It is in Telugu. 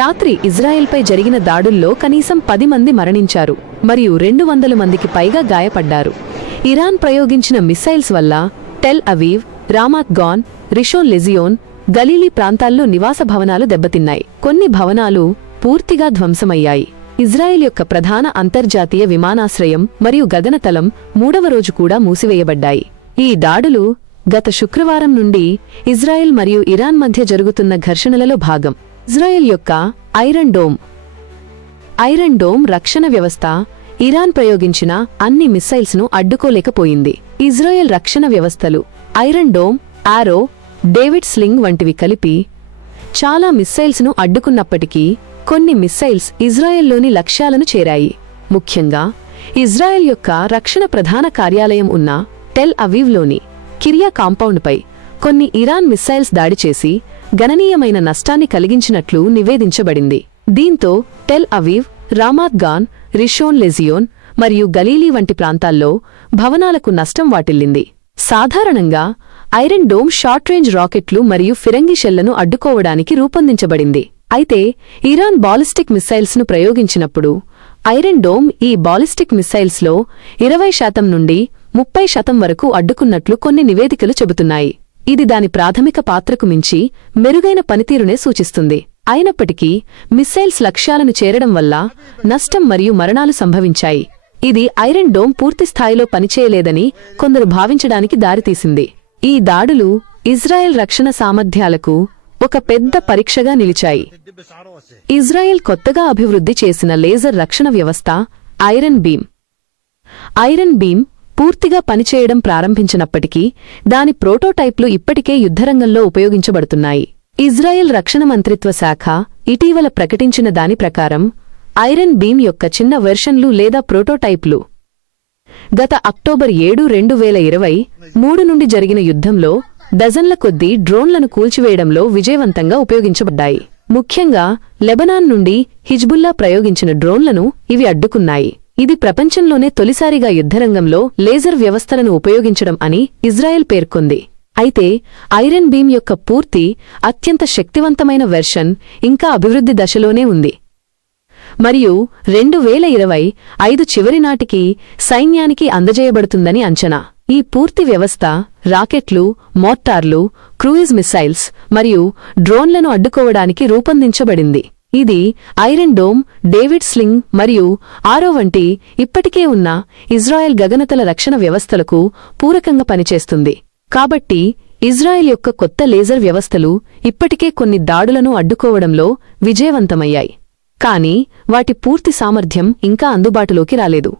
రాత్రి ఇజ్రాయెల్పై జరిగిన దాడుల్లో కనీసం పది మంది మరణించారు మరియు రెండు వందల మందికి పైగా గాయపడ్డారు. ఇరాన్ ప్రయోగించిన మిస్సైల్స్ వల్ల Tel Aviv Ramat Gan Rishon LeZion Galilee ప్రాంతాల్లో నివాస భవనాలు దెబ్బతిన్నాయి. కొన్ని భవనాలు పూర్తిగా ధ్వంసమయ్యాయి. ఇజ్రాయెల్ యొక్క ప్రధాన అంతర్జాతీయ విమానాశ్రయం మరియు గగనతలం మూడవ రోజు కూడా మూసివేయబడ్డాయి. ఈ దాడులు గత శుక్రవారం నుండి ఇజ్రాయెల్ మరియు ఇరాన్ మధ్య జరుగుతున్న ఘర్షణలలో భాగం. ఇజ్రాయెల్ యొక్క ఐరన్ డోమ్. ఐరన్ డోమ్ రక్షణ వ్యవస్థ ఇరాన్ ప్రయోగించిన అన్ని మిస్సైల్స్ను అడ్డుకోలేకపోయింది. ఇజ్రాయెల్ రక్షణ వ్యవస్థలు Iron Dome Arrow David Sling వంటివి కలిపి చాలా మిస్సైల్స్ను అడ్డుకున్నప్పటికీ కొన్ని మిస్సైల్స్ ఇజ్రాయెల్లోని లక్ష్యాలను చేరాయి. ముఖ్యంగా ఇజ్రాయెల్ యొక్క రక్షణ ప్రధాన కార్యాలయం ఉన్న టెల్ అవీవ్లోని కిరియా కాంపౌండ్పై కొన్ని ఇరాన్ మిస్సైల్స్ దాడి చేసి గణనీయమైన నష్టాన్ని కలిగించినట్లు నివేదించబడింది. దీంతో టెల్ అవీవ్ రామాద్గాన్ రిషోన్ లెజియోన్ మరియు గలీలీ వంటి ప్రాంతాల్లో భవనాలకు నష్టం వాటిల్లింది. సాధారణంగా ఐరన్ డోమ్ షార్ట్ రేంజ్ రాకెట్లు మరియు ఫిరంగి షెల్లను అడ్డుకోవడానికి రూపొందించబడింది. అయితే ఇరాన్ బాలిస్టిక్ మిస్సైల్స్ను ప్రయోగించినప్పుడు ఐరన్ డోమ్ ఈ బాలిస్టిక్ మిస్సైల్స్లో ఇరవై శాతం నుండి ముప్పై శాతం వరకు అడ్డుకున్నట్లు కొన్ని నివేదికలు చెబుతున్నాయి. ఇది దాని ప్రాథమిక పాత్రకు మించి మెరుగైన పనితీరునే సూచిస్తుంది. అయినప్పటికీ మిస్సైల్స్ లక్ష్యాలను చేరడం వల్ల నష్టం మరియు మరణాలు సంభవించాయి. ఇది ఐరన్ డోమ్ పూర్తిస్థాయిలో పనిచేయలేదని కొందరు భావించడానికి దారితీసింది. ఈ దాడులు ఇజ్రాయెల్ రక్షణ సామర్థ్యాలకు ఒక పెద్ద పరీక్షగా నిలిచాయి. ఇజ్రాయెల్ కొత్తగా అభివృద్ధి చేసిన లేజర్ రక్షణ వ్యవస్థ ఐరన్ బీమ్. ఐరన్ బీమ్ పూర్తిగా పనిచేయడం ప్రారంభించినప్పటికీ దాని ప్రోటోటైప్లు ఇప్పటికే యుద్ధరంగంలో ఉపయోగించబడుతున్నాయి. ఇజ్రాయెల్ రక్షణ మంత్రిత్వ శాఖ ఇటీవల ప్రకటించిన దాని ప్రకారం ఐరన్ బీమ్ యొక్క చిన్న వెర్షన్లు లేదా ప్రోటోటైప్లు. గత అక్టోబర్ ఏడు రెండు వేల ఇరవై మూడు నుండి జరిగిన యుద్ధంలో డజన్ల కొద్దీ డ్రోన్లను కూల్చివేయడంలో విజయవంతంగా ఉపయోగించబడ్డాయి. ముఖ్యంగా లెబనాన్ నుండి హిజ్బుల్లా ప్రయోగించిన డ్రోన్లను ఇవి అడ్డుకున్నాయి. ఇది ప్రపంచంలోనే తొలిసారిగా యుద్ధరంగంలో లేజర్ వ్యవస్థలను ఉపయోగించడం అని ఇజ్రాయెల్ పేర్కొంది. అయితే ఐరన్ బీమ్ యొక్క పూర్తి అత్యంత శక్తివంతమైన వెర్షన్ ఇంకా అభివృద్ధి దశలోనే ఉంది. మరియు రెండు వేల ఇరవై ఐదు చివరి నాటికి సైన్యానికి అందజేయబడుతుందని అంచనా. ఈ పూర్తి వ్యవస్థ రాకెట్లు మోర్టార్లు క్రూయిజ్ మిసైల్స్ మరియు డ్రోన్లను అడ్డుకోవడానికి రూపొందించబడింది. ఇది ఐరన్ డోమ్ డేవిడ్ స్లింగ్ మరియు ఆరో వంటి ఇప్పటికే ఉన్న ఇజ్రాయెల్ గగనతల రక్షణ వ్యవస్థలకు పూరకంగా పనిచేస్తుంది. కాబట్టి ఇజ్రాయెల్ యొక్క కొత్త లేజర్ వ్యవస్థలు ఇప్పటికే కొన్ని దాడులను అడ్డుకోవడంలో విజయవంతమయ్యాయి. కానీ వాటి పూర్తి సామర్థ్యం ఇంకా అందుబాటులోకి రాలేదు.